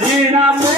ઝીણા